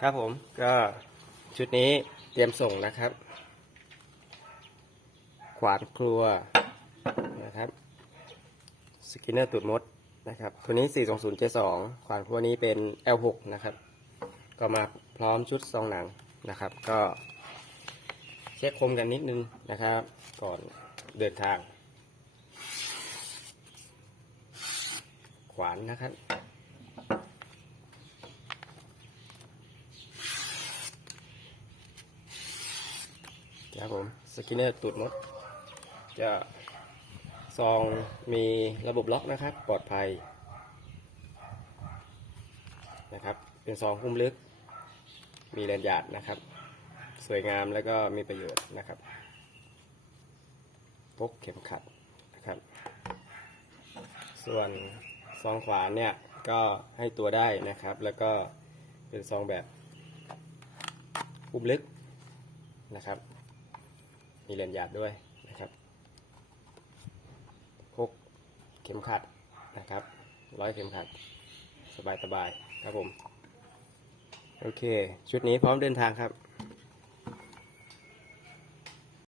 ครับผมก็ชุดนี้เตรียมส่งนะครับ ขวานครัวนะครับสกินเนอร์ตูดมดนะครับตัวนี้ 42072 ขวานครัวนี้เป็น L6 นะครับ ก็มาพร้อมชุดซองหนังนะครับ ก็เช็คคมกันนิดนึงนะครับ ก่อนเดินทาง ขวานนะครับ ครับผมสกินเนอร์ตูดมด จะซองมีระบบล็อกนะครับ ปลอดภัยนะครับ เป็นซองหุ้มลึก มีแรนหยาดนะครับ สวยงามแล้วก็มีประโยชน์นะครับพกเข็มขัดนะครับ ส่วนซองขวานเนี่ยก็ให้ตัวได้นะครับ แล้วก็เป็นซองแบบหุ้มลึกนะครับ มีเลนส์หยาดด้วยนะครับพกเข็มขัดนะครับร้อยเข็มขัด สบายสบายๆครับผม โอเค ชุดนี้พร้อมเดินทางครับ